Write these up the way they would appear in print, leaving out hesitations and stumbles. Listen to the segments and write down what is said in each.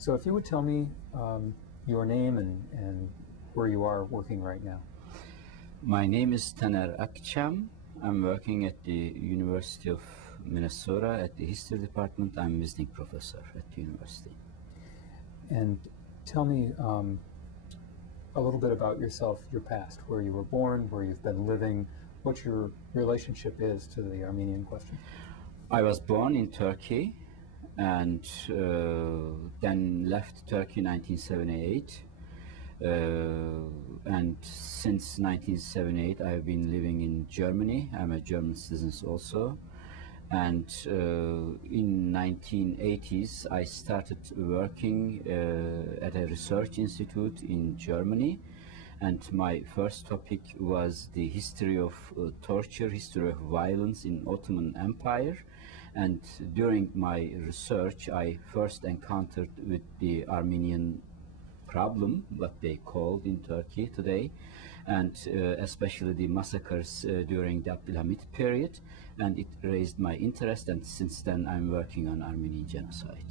So if you would tell me your name and where you are working right now. My name is Taner Akcam. I'm working at the University of Minnesota at the History Department. I'm visiting professor at the university. And tell me a little bit about yourself, your past, where you were born, where you've been living, what your relationship is to the Armenian question. I was born in Turkey and then left Turkey in 1978. And since 1978, I've been living in Germany. I'm a German citizen also. And in 1980s, I started working at a research institute in Germany. And my first topic was the history of torture, history of violence in Ottoman Empire. And during my research, I first encountered with the Armenian problem, what they called in Turkey today, and especially the massacres during the Abdülhamit period, and it raised my interest, and since then I'm working on Armenian genocide.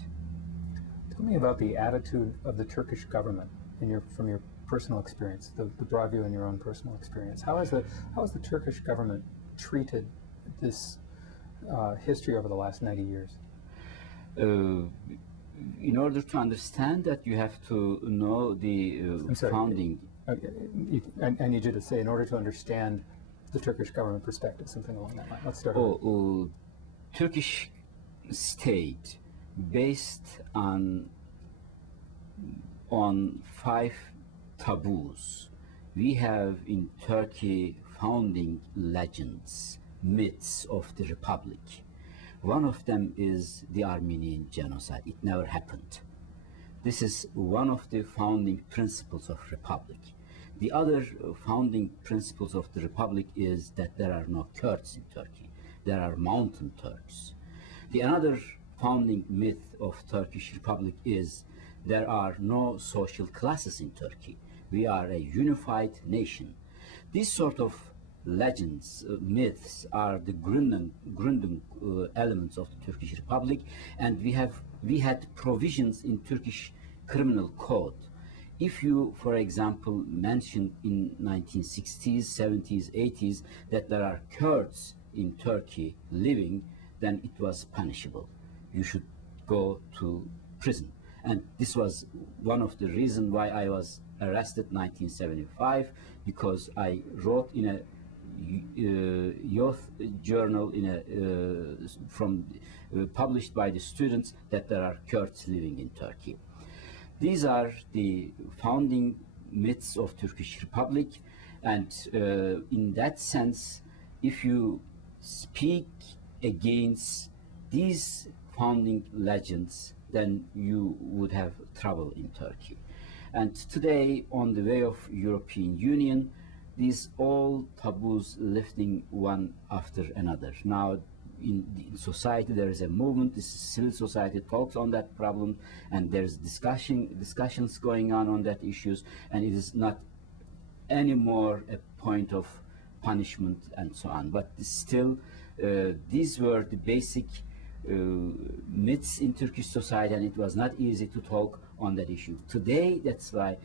Tell me about the attitude of the Turkish government from your personal experience, the broad view in your own personal experience. How has the Turkish government treated this history over the last 90 years? In order to understand that, you have to know the founding. I need you to say, in order to understand the Turkish government perspective, something along that line. Let's start. Turkish state based on 5 taboos. We have in Turkey founding legends, myths of the Republic. One of them is the Armenian Genocide. It never happened. This is one of the founding principles of Republic. The other founding principles of the Republic is that there are no Kurds in Turkey. There are mountain Turks. The another founding myth of Turkish Republic is there are no social classes in Turkey. We are a unified nation. This sort of legends, myths are the Gründung elements of the Turkish Republic, and we had provisions in Turkish criminal code. If you, for example, mentioned in 1960s, 70s, 80s that there are Kurds in Turkey living, then it was punishable. You should go to prison. And this was one of the reasons why I was arrested in 1975, because I wrote in a youth journal published by the students that there are Kurds living in Turkey. These are the founding myths of Turkish Republic, and in that sense, if you speak against these founding legends, then you would have trouble in Turkey. And today, on the way of European Union, these all taboos lifting one after another. Now, in society, there is a movement. This civil society talks on that problem, and there's discussions going on that issues, and it is not anymore a point of punishment and so on. But still, these were the basic myths in Turkish society, and it was not easy to talk on that issue. Today, that's why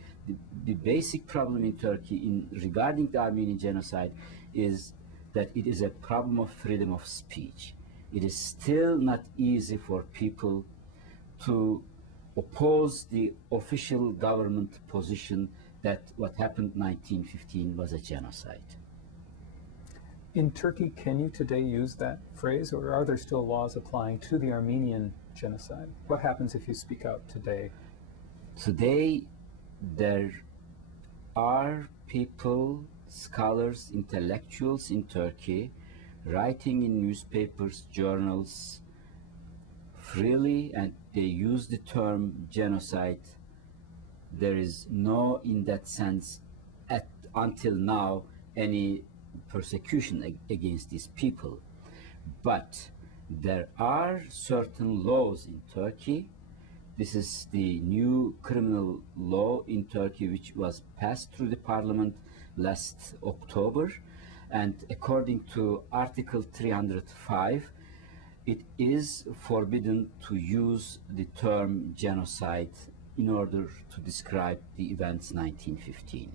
the basic problem in Turkey regarding the Armenian genocide is that it is a problem of freedom of speech. It is still not easy for people to oppose the official government position that what happened in 1915 was a genocide. In Turkey, can you today use that phrase, or are there still laws applying to the Armenian genocide? What happens if you speak out today? Today, there are people, scholars, intellectuals in Turkey writing in newspapers, journals freely, and they use the term genocide. There is no, in that sense, until now, any persecution against these people. But there are certain laws in Turkey. This is the new criminal law in Turkey, which was passed through the parliament last October. And according to Article 305, it is forbidden to use the term genocide in order to describe the events 1915.